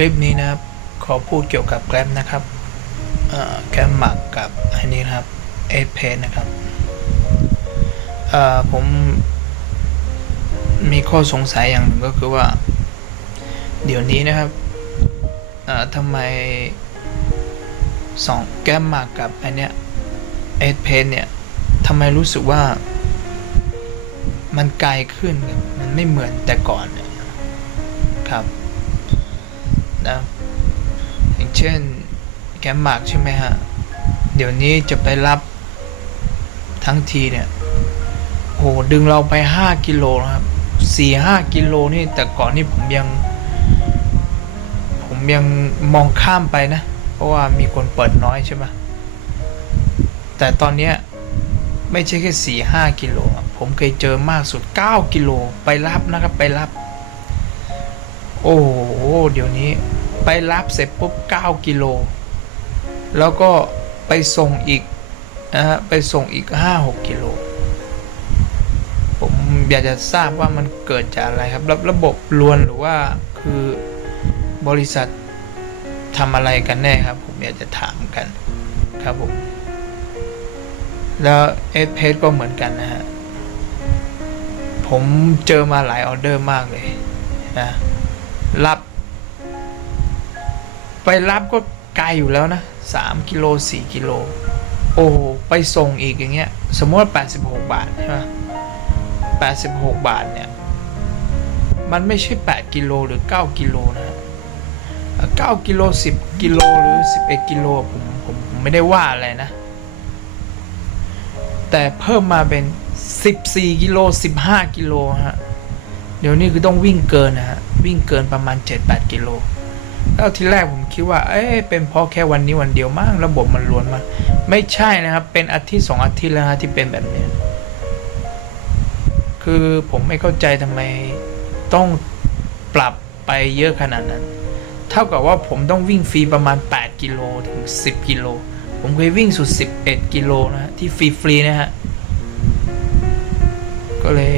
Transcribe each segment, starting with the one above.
ลิปนี้นะครับ ขอพูดเกี่ยวกับแกรมนะครับแกรมหมักกับอันนี้นะครับเอเพนะครับผมมีข้อสงสัยอย่างหนึ่งก็คือว่า เดี๋ยวนี้นะครับทำไมสองแกรมหมักกับอันเนี้ยเอเพเนี่ยทำไมรู้สึกว่ามันไกลขึ้น มันไม่เหมือนแต่ก่อนนะครับ นะอย่างเช่นแกมมากใช่ไหมฮะ เดี๋ยวนี้จะไปรับทั้งทีเนี่ยโหดึงเราไป 5 กิโลนะครับ4-5กิโลนี่แต่ก่อนนี่ผมยัง ผมยังมองข้ามไปนะ เพราะว่ามีคนเปิดน้อยใช่ไหมแต่ตอนนี้ไม่ใช่แค่4-5กิโล ผมเคยเจอมากสุด 9 กิโลไปรับนะครับไปรับ โอ้โห เดี๋ยวนี้ ไปรับเสร็จปุ๊บ 9 กิโล แล้วก็ไปส่งอีกนะฮะไปส่งอีก 5-6 กิโล ผมอยากจะทราบว่ามันเกิดจากอะไรครับ ระระบบลวนหรือว่าคือบริษัททำอะไรกันแน่ครับ ผมอยากจะถามกันครับผม แล้วเอสเพก็เหมือนกันนะฮะ ผมเจอมาหลายออเดอร์มากเลยนะรับ ไปรับก็ไกลอยู่แล้วนะสามกิโลสี่กิโล โอ้ไปส่งอีกอย่างเงี้ย สมมติว่า86 บาทใช่ไหม86บหกบาทเนี่ย มันไม่ใช่ 8 กิโลหรือ 9 กิโลนะฮะ9กิโล10กิโลหรือ 11 กิโลผมผมผมไม่ได้ว่าอะไรนะ แต่เพิ่มมาเป็น 14 กิโล 15 กิโลฮะ เดี๋ยวนี้คือต้องวิ่งเกินนะฮะ วิ่งเกินประมาณ 7-8 กิโล แล้วทีแรกผมคิดว่า เอ๊ะเป็นเพราะแค่วันนี้วันเดียวมั้งระบบมันล้วนมา ไม่ใช่นะครับ เป็นอาทิตย์สองอาทิตย์แล้วนะที่เป็นแบบนี้ คือผมไม่เข้าใจทำไมต้องปรับไปเยอะขนาดนั้น เท่ากับว่าผมต้องวิ่งฟรีประมาณ 8 กิโลถึง 10 กิโล ผมเคยวิ่งสุด 11 กิโลนะฮะที่ฟรีฟรีๆนะฮะ ก็เลย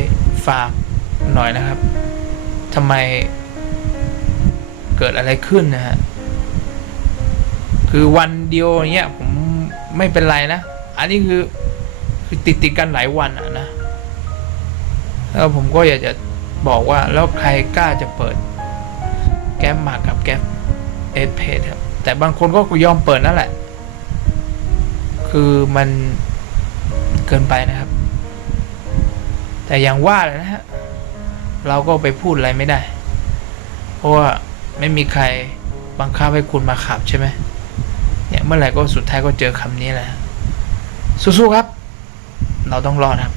ฝากหน่อยนะครับทำไม เกิดอะไรขึ้นนะฮะคือวันเดียวเงี้ยผมไม่เป็นไรนะ อันนี้คือคือติดติดกันหลายวันอะนะแล้วผมก็อยากจะบอกว่าแล้วใครกล้าจะเปิด แก๊มมากับแก๊ปเอสเพครับแต่บางคนก็ยอมเปิดนั่นแหละ คือมันเกินไปนะครับ แต่อย่างว่าเลยนะฮะเราก็ไปพูดอะไรไม่ได้ เพราะว่า ไม่มีใครบังคับให้คุณมาขับใช่ไหมเนี่ยเมื่อไหร่ก็สุดท้ายก็เจอคำนี้แหละสู้ๆครับ เราต้องรอดครับ